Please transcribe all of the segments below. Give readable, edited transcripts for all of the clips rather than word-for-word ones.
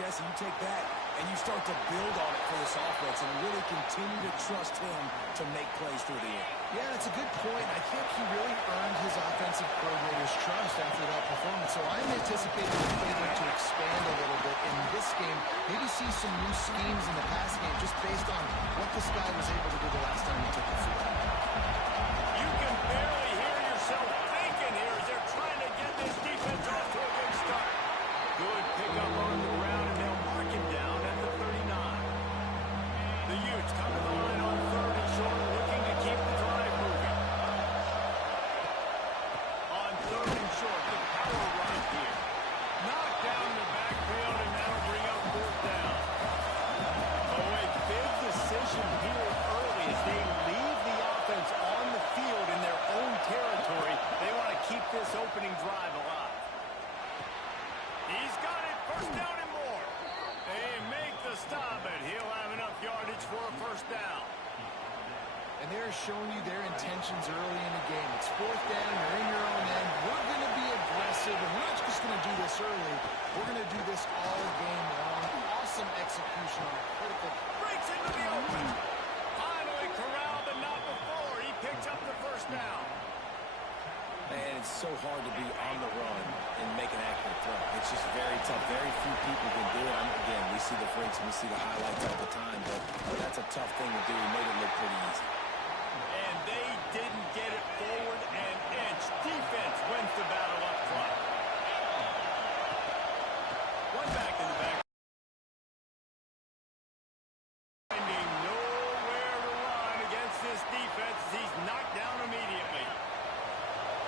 Jesse, you take that and you start to build on it for this offense and really continue to trust him to make plays through the air. Yeah, that's a good point. I think he really earned his offensive coordinator's trust after that performance. So I'm anticipating Cleveland to expand a little bit in this game, maybe see some new schemes in the pass game just based on what this guy was able to do the last time he took the field. You can barely hear yourself thinking here as they're trying to get this defense off to a good start. Good pickup on the ground, and they'll mark him down at the 39. The Utes come to the line on 3rd and short, looking to keep the drive moving. On 3rd and short, the power run here. Knocked down in the backfield, and that'll bring up 4th down. Oh, a big decision here early as they leave the offense on the field in their own territory. They want to keep this opening drive alive. He's got it, 1st down and more. They make the stop, and he'll have enough yardage for a 1st down. And they're showing you their intentions early in the game. It's 4th down, you're in your own end. We're going to be aggressive, and we're not just going to do this early. We're going to do this all game long. Awesome execution on a critical. Breaks into the open. Finally corralled, but not before. He picks up the 1st down. Man, it's so hard to be on the run and make an accurate throw. It's just very tough. Very few people can do it. Again, we see the freaks and we see the highlights all the time, but that's a tough thing to do. He made it look pretty easy. And they didn't get it forward an inch. Defense wins the battle up front. One back in the back. Finding nowhere to run against this defense as he's knocked down immediately.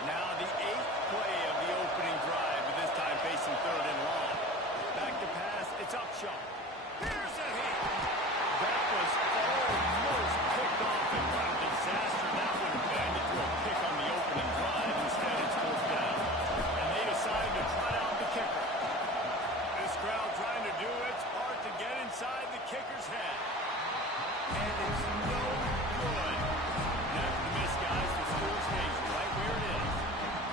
Now the 8th play of the opening drive, but this time facing 3rd and long. Back to pass, it's Upshaw. Here's a hit. That was almost picked off, and what a disaster that would have been to throw a pick on the opening drive. Instead, it's 4th down. And they decide to trot out the kicker. This crowd trying to do its part to get inside the kicker's head. And it's no good. After the miss, guys, the score stays right where it is.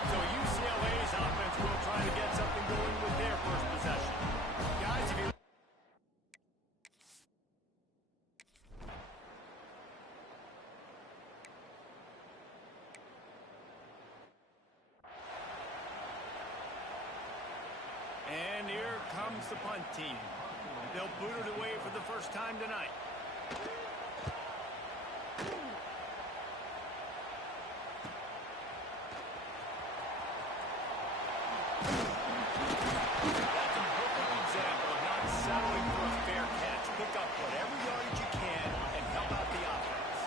So UCLA's offense will try to get something going with their 1st possession. Guys, if you... And here comes the punt team. They'll boot it away for the 1st time tonight. Pick up whatever yardage you can and help out the offense.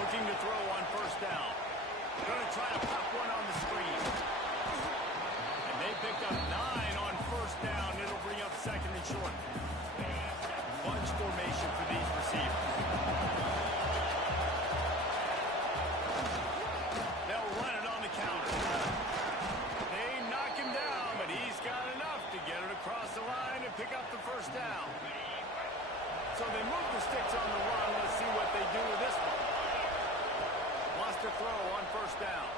Looking to throw on 1st down. Going to try to pop one on the screen. And they picked up 9 on 1st down. It'll bring up 2nd and short. Bunch formation for these receivers. They'll run it on the counter. They knock him down, but he's got enough to get it across the line and pick up the 1st down. So they move the sticks on the run. Let's see what they do with this one. Wants to throw on 1st down.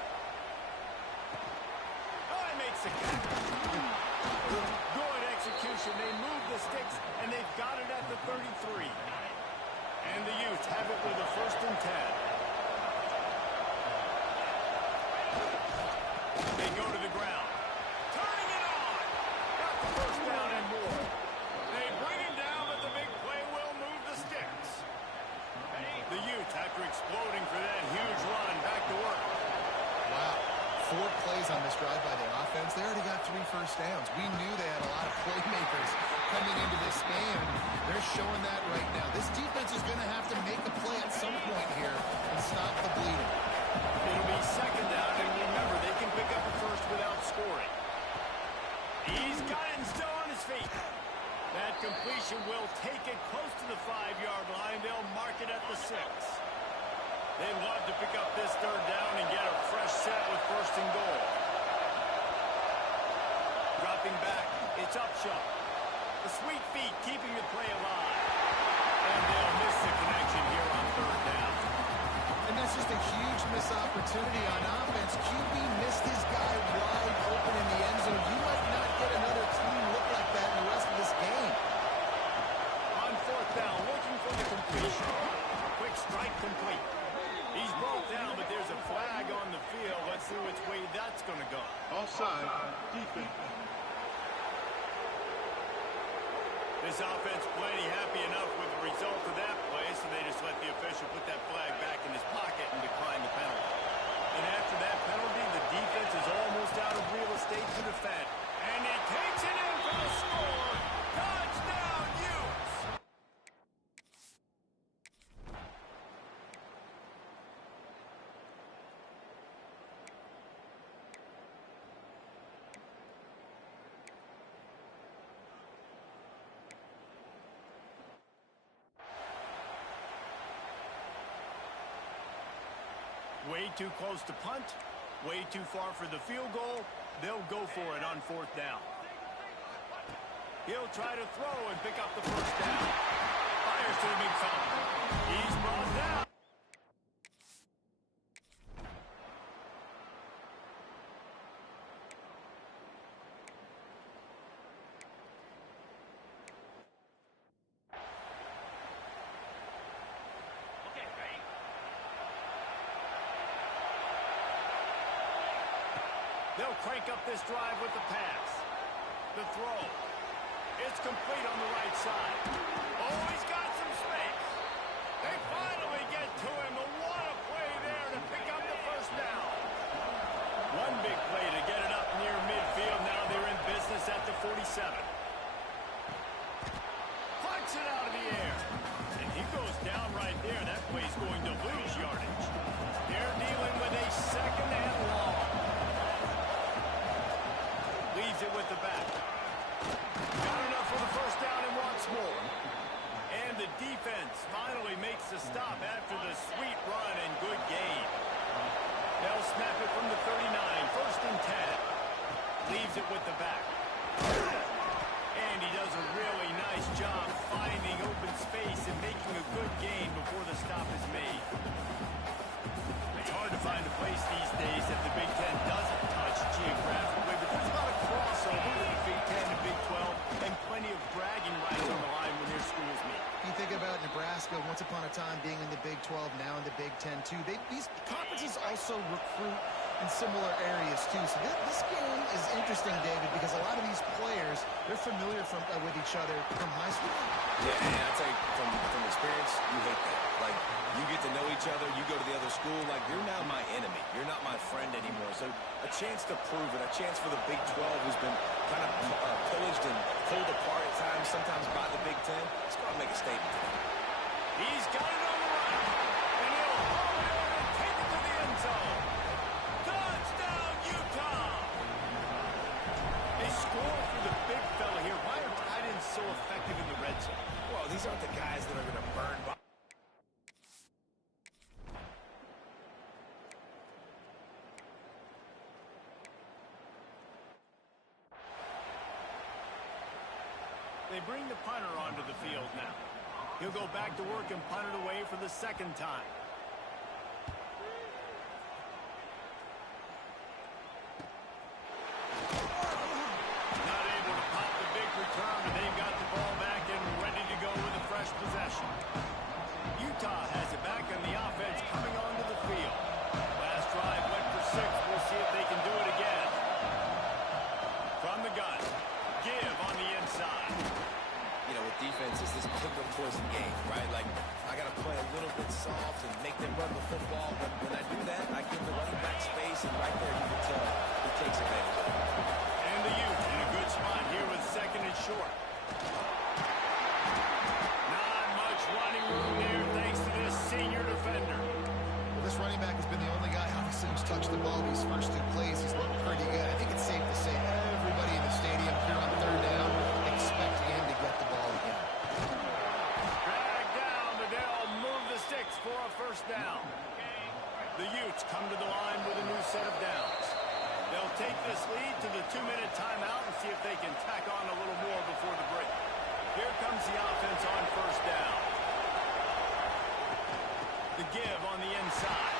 Oh, he makes the catch. Good execution. They move the sticks, and they've got it at the 33. And the Utes have it with a 1st and 10. They go to the ground. Turning it on. Got the 1st down and more. They bring him down, but the big play will move the sticks. The Utes, after exploding for that huge run, back to work. Wow. 4 plays on this drive by the offense. They already got 3 1st downs. We knew they had a lot of playmakers coming into this game. They're showing that right now. This defense is going to have to make a play at some point here and stop the bleeding. It'll be 2nd down, and remember, they can pick up a 1st without scoring. He's got it and still on his feet. That completion will take it close to the 5-yard line. They'll mark it at the 6. They'd love to pick up this 3rd down and get a fresh set with 1st and goal. Dropping back, it's Upshaw. The sweet feet keeping the play alive. And they'll miss the connection here on 3rd down. And that's just a huge missed opportunity on offense. QB missed his guy wide open in the that's going to go. Offside, defense. This offense plenty happy enough with the result of that play, so they just let the official put that flag back in his pocket and decline the penalty. And after that penalty, the defense is almost out of real estate to defend. And he takes it in for the score. Touchdown, Utes! Way too close to punt, way too far for the field goal. They'll go for it on 4th down. He'll try to throw and pick up the first down. Fires to the big fella. He's brought down. They'll crank up this drive with the pass. The throw. It's complete on the right side. Oh, he's got some space. They finally get to him. But what a play there to pick up the first down. One big play to get it up near midfield. Now they're in business at the 47. Flicks it out of the air. And he goes down right there. That play's going to lose yardage. They're dealing with a 2nd and long. Leaves it with the back. Got enough for the first down and wants more. And the defense finally makes the stop after the sweet run and good gain. They'll snap it from the 39, 1st and 10. Leaves it with the back. And he does a really nice job finding open space and making a good gain before the stop is made. It's hard to find a place these days that the Big Ten doesn't touch geographically, but there's a lot of crossover with the Big Ten and Big 12 and plenty of bragging rights on the line when their schools meet. You think about Nebraska, once upon a time being in the Big 12, now in the Big 10 too. These conferences also recruit in similar areas too. So this game is interesting, David, because a lot of these players, they're familiar with each other from high school. Yeah, and I'll tell you, from experience, you hate that. Like, you get to know each other, you go to the other school, like, you're now my enemy. You're not my friend anymore. So a chance to prove it, a chance for the Big 12, who's been kind of pillaged and pulled apart at times, sometimes by the Big 10. Let's go and make a statement. He's got it on the run, and he'll haul it over and take it to the end zone. Touchdown, Utah! They score for the big fella here. Why are tight ends so effective in the red zone? Well, these aren't the guys that are going to burn by. They bring the punter onto the field now. He'll go back to work and punt it away for the 2nd time. Not able to pop the big return, but they've got the ball back and ready to go with a fresh possession. Utah has it back on the offense coming onto the field. Last drive went for 6. We'll see if they can do it again. From the gun. Give on the inside. You know, with defenses, this pick or poison game, right? Like, I got to play a little bit soft and make them run the football, but when I do that, I give the running back space, and right there you can tell he takes advantage of it. And the Utes in a good spot here with 2nd and short. Not much running room there thanks to this senior defender. Well, this running back has been the only guy, obviously, who's touched the ball these first 2 plays. He's looked pretty good. I think it's safe to say everybody in the stadium here on 3rd down expect him to get the ball again. Drag down, but they'll move the sticks for a first down. The Utes come to the line with a new set of downs. They'll take this lead to the 2-minute timeout and see if they can tack on a little more before the break. Here comes the offense on first down. The give on the inside.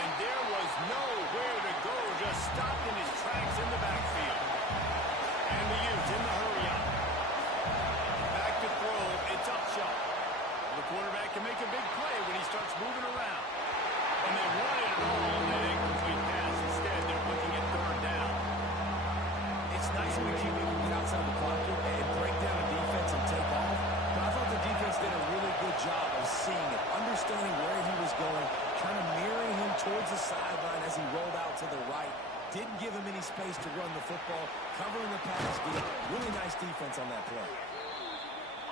And there was nowhere to go, just stopped in his tracks in the backfield. And the Utes in the hurry up. Back to throw, it's Upshaw. The quarterback can make a big play when he starts moving around. And they wanted it all on that incomplete pass. Instead, they're looking at 3rd to the right. Didn't give him any space to run the football. Covering the pass deep. Really nice defense on that play.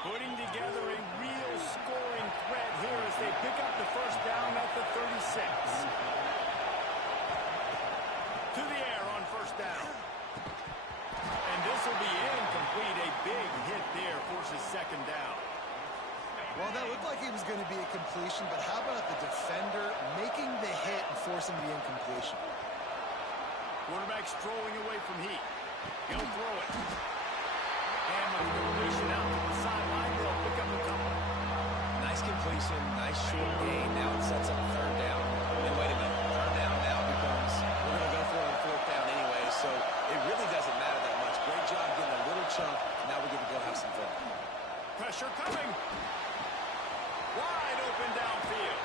Putting together a real scoring threat here as they pick up the first down at the 36. To the air on first down. And this will be incomplete. A big hit there forces second down. Well, that looked like it was going to be a completion, but how about the defender making the hit and forcing the incompletion? Quarterback strolling away from heat. He'll throw it. And with the completion out to the sideline, they'll pick up a couple. Nice completion, nice short gain. Now it sets up third down. And wait a minute, third down now becomes, we're going to go for it on fourth down anyway, so it really doesn't matter that much. Great job getting a little chunk. Now we get to go have some fun. Pressure coming. Wide open downfield.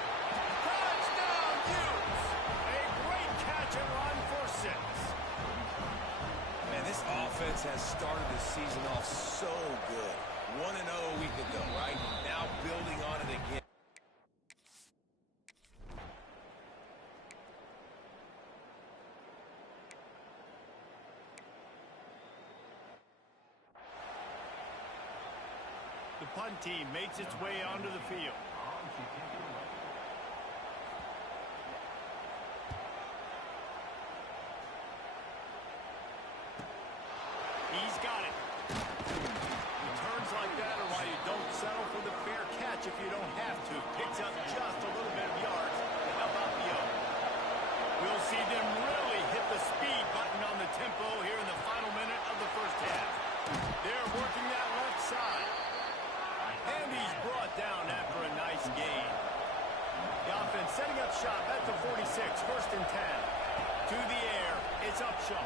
Touchdown, Hughes. A great catch and run for 6. Man, this offense has started the season off so good. 1-0 a week ago, right? Now building on it again. The punt team makes its way onto the field. He's got it. Returns like that are why you don't settle for the fair catch if you don't have to. Picks up just a little bit of yards to help out the yoke. We'll see them really hit the speed button on the tempo here in the final minute of the first half. They're working that left side. And he's brought down after a nice gain. The offense setting up shop at the 46, first and 10. To the air, it's Upshaw.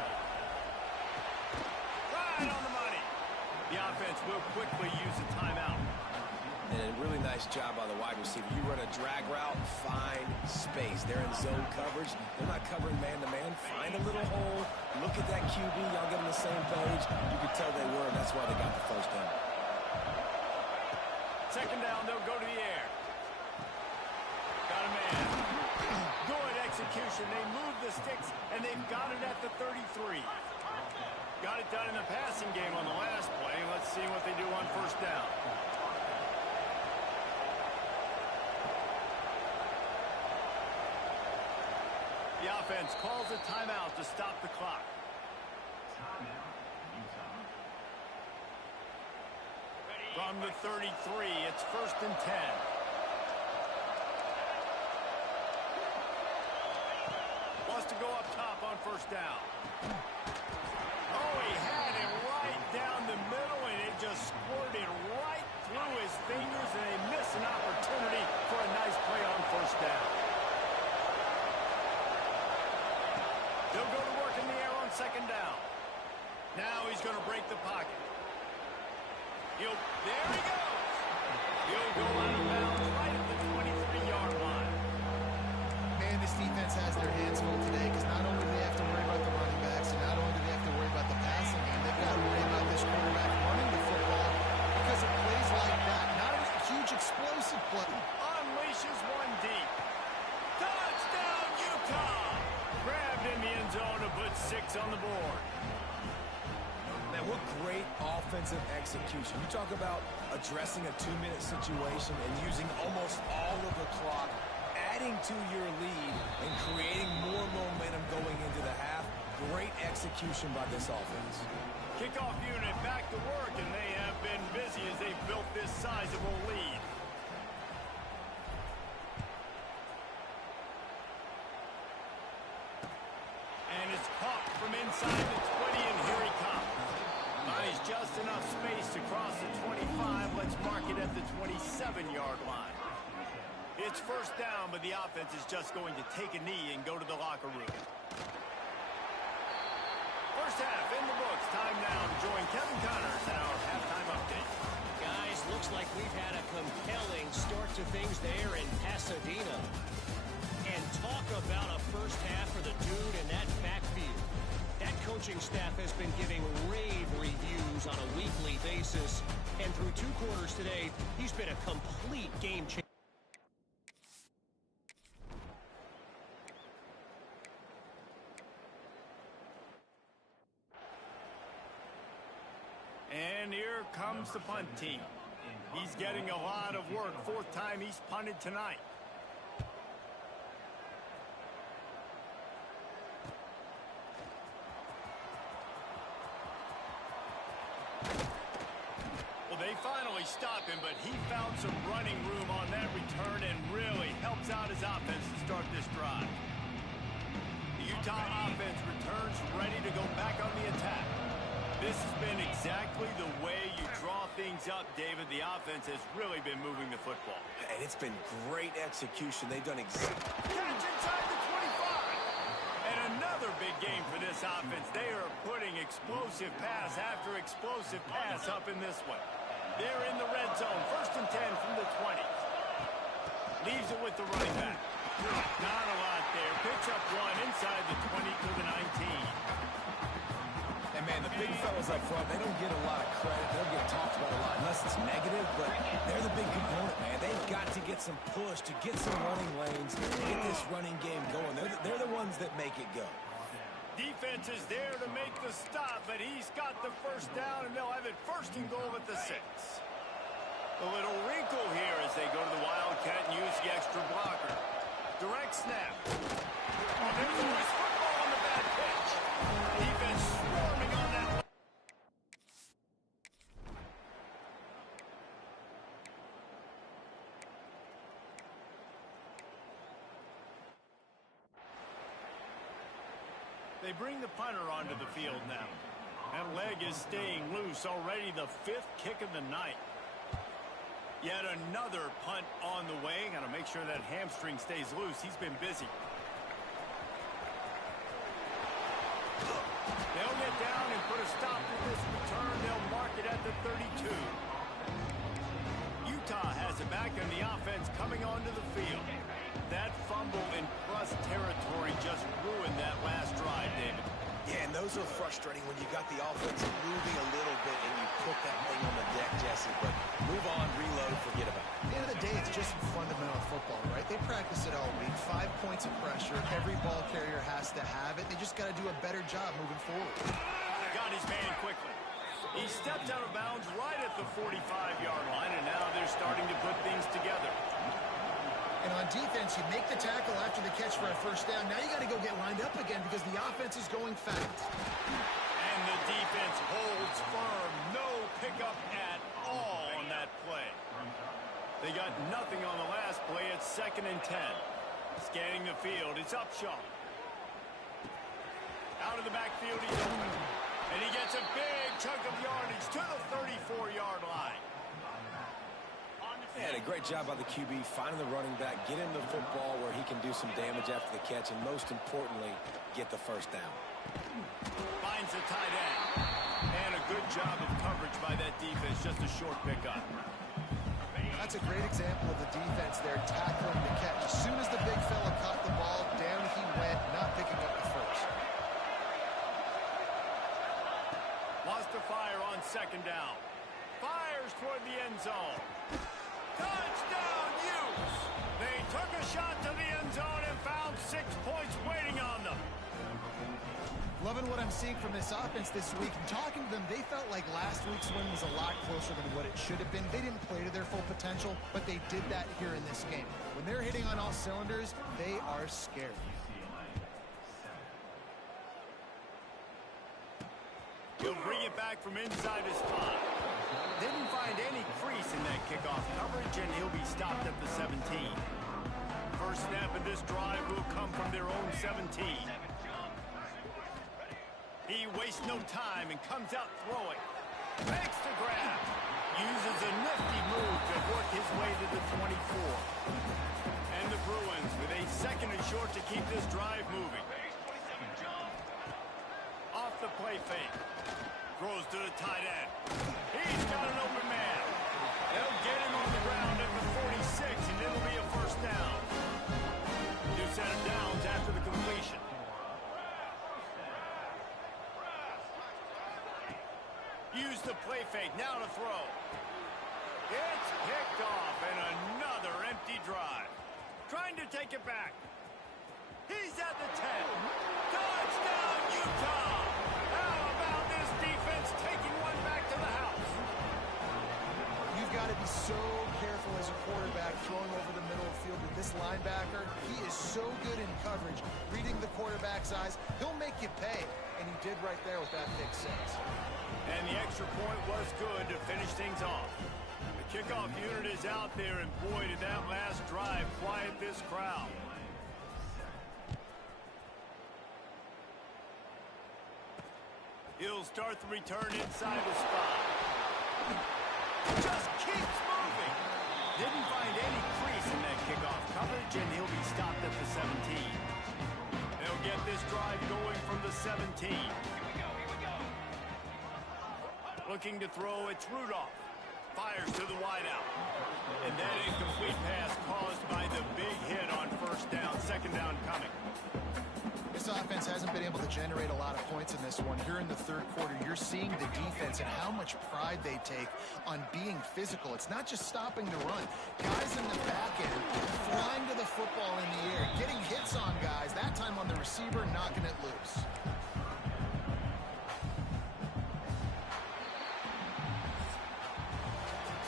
Right on the money. The offense will quickly use a timeout. And a really nice job by the wide receiver. You run a drag route, find space. They're in zone coverage. They're not covering man-to-man. Find a little hole. Look at that QB. Y'all get on the same page. You could tell they were, and that's why they got the first down. Second down, they'll go to the air. Got a man. Good execution. They move the sticks, and they've got it at the 33. Got it done in the passing game on the last play. Let's see what they do on first down. The offense calls a timeout to stop the clock. From the 33, it's first and 10. Wants to go up top on first down. Oh, he had it right down the middle, and it just squirted right through his fingers, and they miss an opportunity for a nice play on first down. They'll go to work in the air on second down. Now he's going to break the pocket. There he goes. He'll go out of bounds right at the 23-yard line. Man, this defense has their hands full today because not only do they have to worry about the running backs and not only do they have to worry about the passing game, they've got to worry about this quarterback running the football because of plays like that. Not a huge explosive play. Unleashes one deep. Touchdown, Utah! Grabbed in the end zone to put 6 on the board. Man, what great offensive execution. You talk about addressing a 2-minute situation and using almost all of the clock, adding to your lead and creating more momentum going into the half. Great execution by this offense. Kickoff unit back to work, and they have been busy as they built this sizable lead. And it's caught from inside the 20, and here he comes. Buys just enough space to cross the 25. Let's mark it at the 27-yard line. It's first down, but the offense is just going to take a knee and go to the locker room. First half in the books. Time now to join Kevin Connors in our halftime update. Guys, looks like we've had a compelling start to things there in Pasadena. And talk about a first half for the dude in that backfield. That coaching staff has been giving rave reviews on a weekly basis. And through 2 quarters today, he's been a complete game changer. And here comes the punt team. He's getting a lot of work. Fourth time he's punted tonight. Well, they finally stop him, but he found some running room on that return and really helps out his offense to start this drive. The Utah offense returns ready to go back on the attack. This has been exactly the way you draw things up, David. The offense has really been moving the football. And it's been great execution. They've done exactly. Catch inside the 25. And another big game for this offense. They are putting explosive pass after explosive pass up in this one. They're in the red zone. 1st and 10 from the 20. Leaves it with the running back. Not a lot there. Picks up one inside the 20 to the 19. And, man, the big fellas up front, they don't get a lot of credit. They don't get talked about a lot unless it's negative, but they're the big component, man. They've got to get some push, to get some running lanes, to get this running game going. They're the ones that make it go. Defense is there to make the stop, but he's got the first down, and they'll have it 1st and goal at the 6. A little wrinkle here as they go to the Wildcat and use the extra blocker. Direct snap. Oh, there's a nice football on the bad pitch. Defense swarming on that. They bring the punter onto the field now. That leg is staying loose. Already the 5th kick of the night. Yet another punt on the way. Got to make sure that hamstring stays loose. He's been busy. They'll get down and put a stop to this return. They'll mark it at the 32. Utah has it back, and the offense coming onto the field. That fumble in plus territory just ruined that last drive, David. Yeah, and those are frustrating when you got the offense moving a little bit and you put that thing on the deck, Jesse. But move on, reload, forget about it. At the end of the day, it's just fundamental football, right? They practice it all week. 5 points of pressure. Every ball carrier has to have it. They just got to do a better job moving forward. Got his man quickly. He stepped out of bounds right at the 45-yard line, and now they're starting to put things together. And on defense, you make the tackle after the catch for a 1st down. Now you got to go get lined up again because the offense is going fast. And the defense holds firm. No pickup at all on that play. They got nothing on the last play. It's 2nd and 10. Scanning the field. It's Upshaw. Out of the backfield, he's open. And he gets a big chunk of yardage to the 34-yard line. And a great job by the QB finding the running back, get him the football where he can do some damage after the catch, and most importantly, get the 1st down. Finds the tight end. And a good job of coverage by that defense, just a short pickup. That's a great example of the defense there tackling the catch. As soon as the big fella caught the ball, down he went, not picking up the 1st. Wants to fire on 2nd down. Fires toward the end zone. Touchdown, Utes! They took a shot to the end zone and found 6 points waiting on them. Loving what I'm seeing from this offense this week. And talking to them, they felt like last week's win was a lot closer than what it should have been. They didn't play to their full potential, but they did that here in this game. When they're hitting on all cylinders, they are scary. He'll bring it back from inside his spot. Didn't find any crease in that kickoff coverage, and he'll be stopped at the 17. First snap of this drive will come from their own 17. He wastes no time and comes out throwing. Makes the grab. Uses a nifty move to work his way to the 24. And the Bruins with a 2nd and short to keep this drive moving. Off the play fake. Throws to the tight end. He's got an open man. They'll get him on the ground at the 46, and it'll be a 1st down. New set of downs after the completion. Use the play fake, now to throw. It's picked off, and another empty drive. Trying to take it back. He's at the 10. Touchdown, Utah! How about this defense taking one back to the house? this linebacker, he is so good in coverage, reading the quarterback's eyes. He'll make you pay, and he did right there with that pick six. And the extra point was good to finish things off. The kickoff unit is out there, and boy, did that last drive quiet this crowd. He'll start the return inside the spot. Just keeps moving. Didn't find any crease in that kickoff coverage, and he'll be stopped at the 17. They'll get this drive going from the 17. Here we go. Looking to throw, it's Rudolph. Fires to the wideout. And that incomplete pass caused by the big hit on first down, second down coming. This offense hasn't been able to generate a lot of points in this one. Here in the third quarter, you're seeing the defense and how much pride they take on being physical. It's not just stopping the run. Guys in the back end flying to the football in the air, getting hits on guys, that time on the receiver, knocking it loose.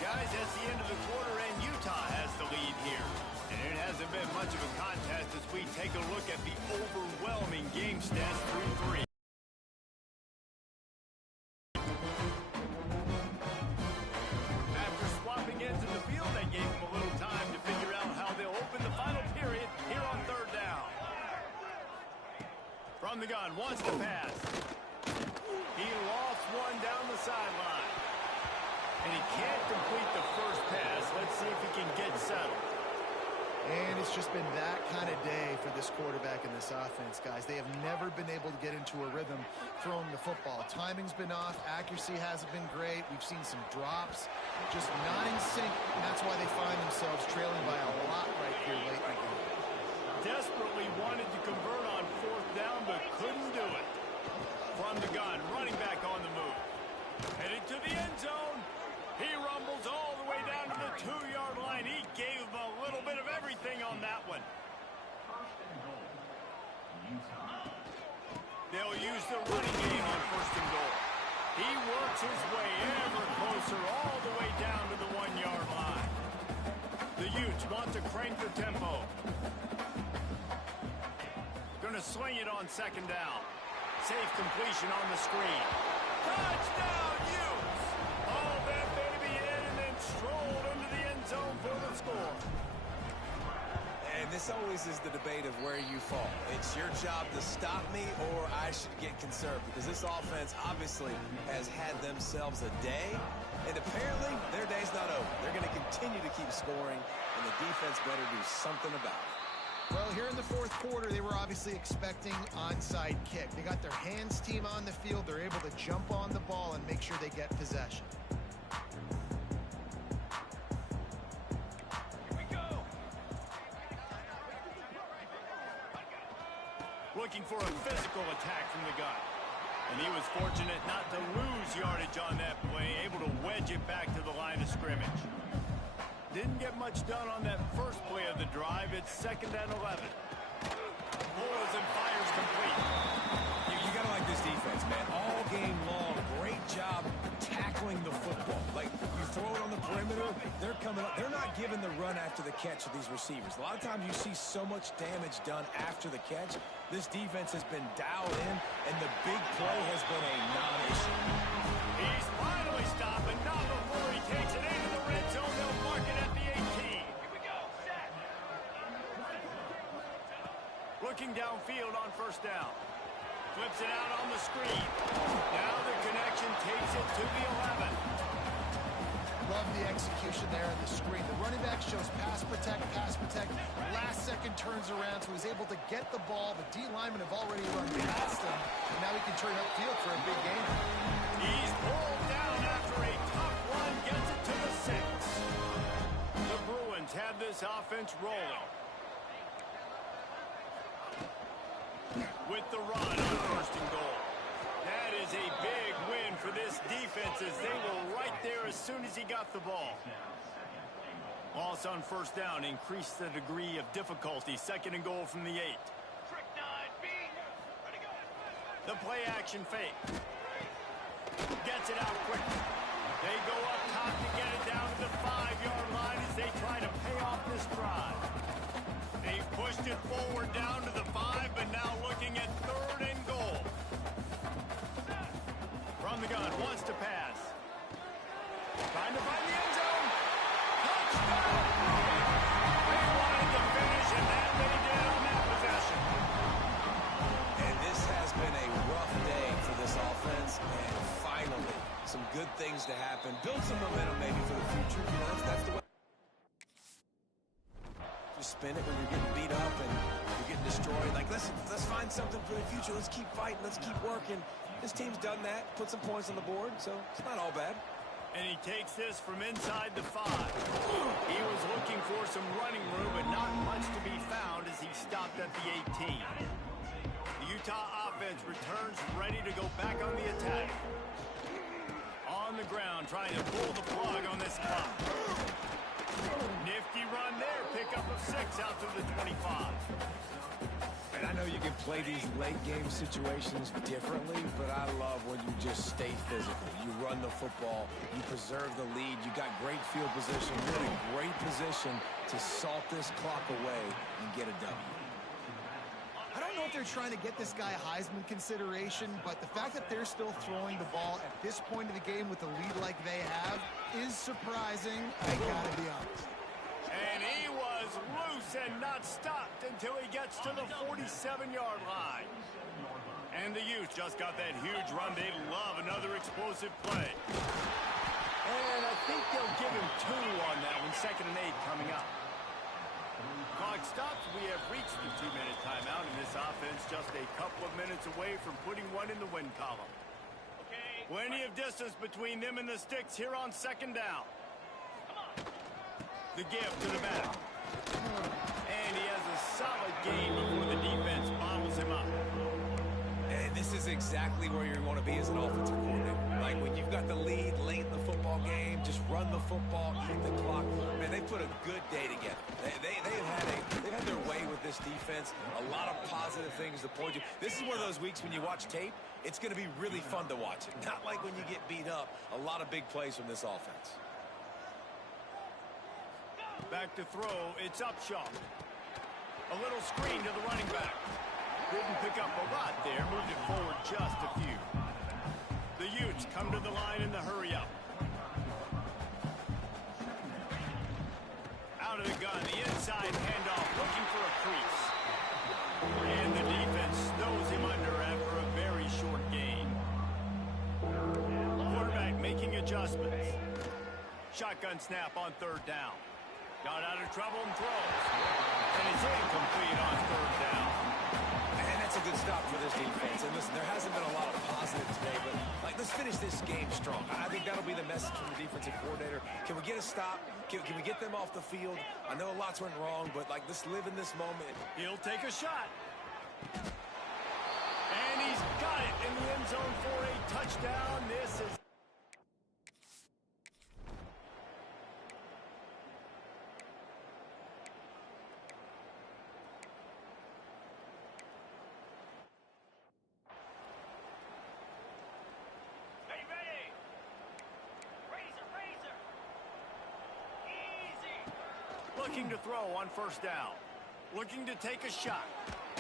Guys, that's the end of the quarter, and Utah has the lead here. And it hasn't been much of a contest as we take a look at the overwhelming game stats through three. After swapping ends in the field, they gave them a little time to figure out how they'll open the final period here on third down. From the gun, wants to pass. He lost one down the sideline. And he can't complete the first pass. Let's see if he can get settled. And it's just been that kind of day for this quarterback and this offense, guys. They have never been able to get into a rhythm throwing the football. Timing's been off. Accuracy hasn't been great. We've seen some drops, just not in sync, and that's why they find themselves trailing by a lot right here late in the game. Desperately wanted to convert on fourth down, but couldn't do it. From the gun, running back on the move. Headed to the end zone. He rumbles all the way down to the 2-yard line. He gave him a little bit of everything on that one. They'll use the running game on first and goal. He works his way ever closer all the way down to the 1-yard line. The Utes want to crank the tempo. Going to sling it on second down. Safe completion on the screen. Touchdown, Utes! All that baby in and then strolled into the end zone for the score. And this always is the debate of where you fall. It's your job to stop me or I should get conserved, because this offense obviously has had themselves a day, and apparently their day's not over. They're going to continue to keep scoring, and the defense better do something about it. Well, here in the fourth quarter, they were obviously expecting onside kick. They got their hands team on the field. They're able to jump on the ball and make sure they get possession. Here we go. Looking for a physical attack from the gun. And he was fortunate not to lose yardage on that play, able to wedge it back to the line of scrimmage. Didn't get much done on that first play of the drive. It's 2nd and 11. Pulls and fires complete. You got to like this defense, man. All game long, great job tackling the football. Like, you throw it on the perimeter, they're coming up. They're not giving the run after the catch of these receivers. A lot of times you see so much damage done after the catch. This defense has been dialed in, and the big play has been a non-issue. He's finally stopped, but not before he takes it into the red zone. They'll mark it at the 18. Here we go. Set. Looking downfield on first down. Flips it out on the screen. Now the connection takes it to the 11. Love the execution there on the screen. The running back shows pass protect. Last second turns around, so he's able to get the ball. The D linemen have already run past him, and now he can turn upfield for a big gain. He's pulled down after a tough run, gets it to the 6. The Bruins have this offense rolling. With the run on first and goal. That is a big win for this defense, as they were right there as soon as he got the ball. Loss on first down increased the degree of difficulty. 2nd and goal from the 8. The play action fake. Gets it out quickly. They go up top to get it down to the 5-yard line as they try to pay off this drive. They've pushed it forward down to the 5, but now looking at 3rd and goal. From the gun, wants to pass. Trying to find the end zone. Touchdown! They wanted to finish, and that they did on that possession. And this has been a rough day for this offense, and finally, some good things to happen. Build some momentum maybe for the future. You know, that's the way. Just spin it when you're getting beat up and you're getting destroyed. Like, let's find something for the future. Let's keep fighting. Let's keep working. This team's done that. Put some points on the board, so it's not all bad. And he takes this from inside the 5. He was looking for some running room, but not much to be found as he stopped at the 18. The Utah offense returns ready to go back on the attack. On the ground, trying to pull the plug on this clock. Nifty run there. Pickup of 6 out to the 25. And I know you can play these late game situations differently, but I love when you just stay physical. You run the football, you preserve the lead, you got great field position, you're in a great position to salt this clock away and get a W. I don't know if they're trying to get this guy Heisman consideration, but the fact that they're still throwing the ball at this point of the game with a lead like they have is surprising. I gotta be honest. And he was loose and not stopped until he gets to the 47-yard line. And the Utes just got that huge run. They love another explosive play. And I think they'll give him 2 on that one. 2nd and 8 coming up. Clock stops. We have reached the 2-minute timeout, and this offense just a couple of minutes away from putting one in the win column. Plenty of distance between them and the sticks here on 2nd down. The give to the back. And he has a solid game before the defense bottles him up. And this is exactly where you want to be as an offensive coordinator. Like when you've got the lead late in the football game, just run the football, eat the clock. Man, they put a good day together. They've had their way with this defense. A lot of positive things to point to. This is one of those weeks when you watch tape, it's going to be really fun to watch it. Not like when you get beat up. A lot of big plays from this offense. Back to throw, it's Upshaw. A little screen to the running back. Didn't pick up a lot there, moved it forward just a few. The Utes come to the line in the hurry-up. Out of the gun, the inside handoff, looking for a crease. And the defense snows him under after a very short gain. Quarterback making adjustments. Shotgun snap on 3rd down. Got out of trouble and throws. And it's incomplete on 3rd down. And that's a good stop for this defense. And listen, there hasn't been a lot of positive today, but like, let's finish this game strong. I think that'll be the message from the defensive coordinator. Can we get a stop? Can we get them off the field? I know lots went wrong, but like, let's live in this moment. He'll take a shot. And he's got it in the end zone for a touchdown. This is... Looking to throw on 1st down. Looking to take a shot.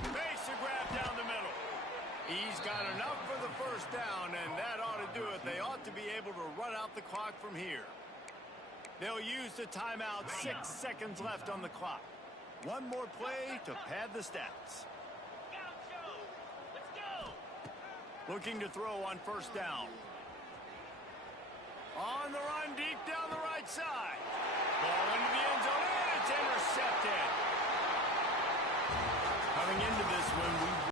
Makes a grab down the middle. He's got enough for the 1st down, and that ought to do it. They ought to be able to run out the clock from here. They'll use the timeout. 6 seconds left on the clock. One more play to pad the stats. Let's go. Looking to throw on 1st down. On the run, deep down the right side.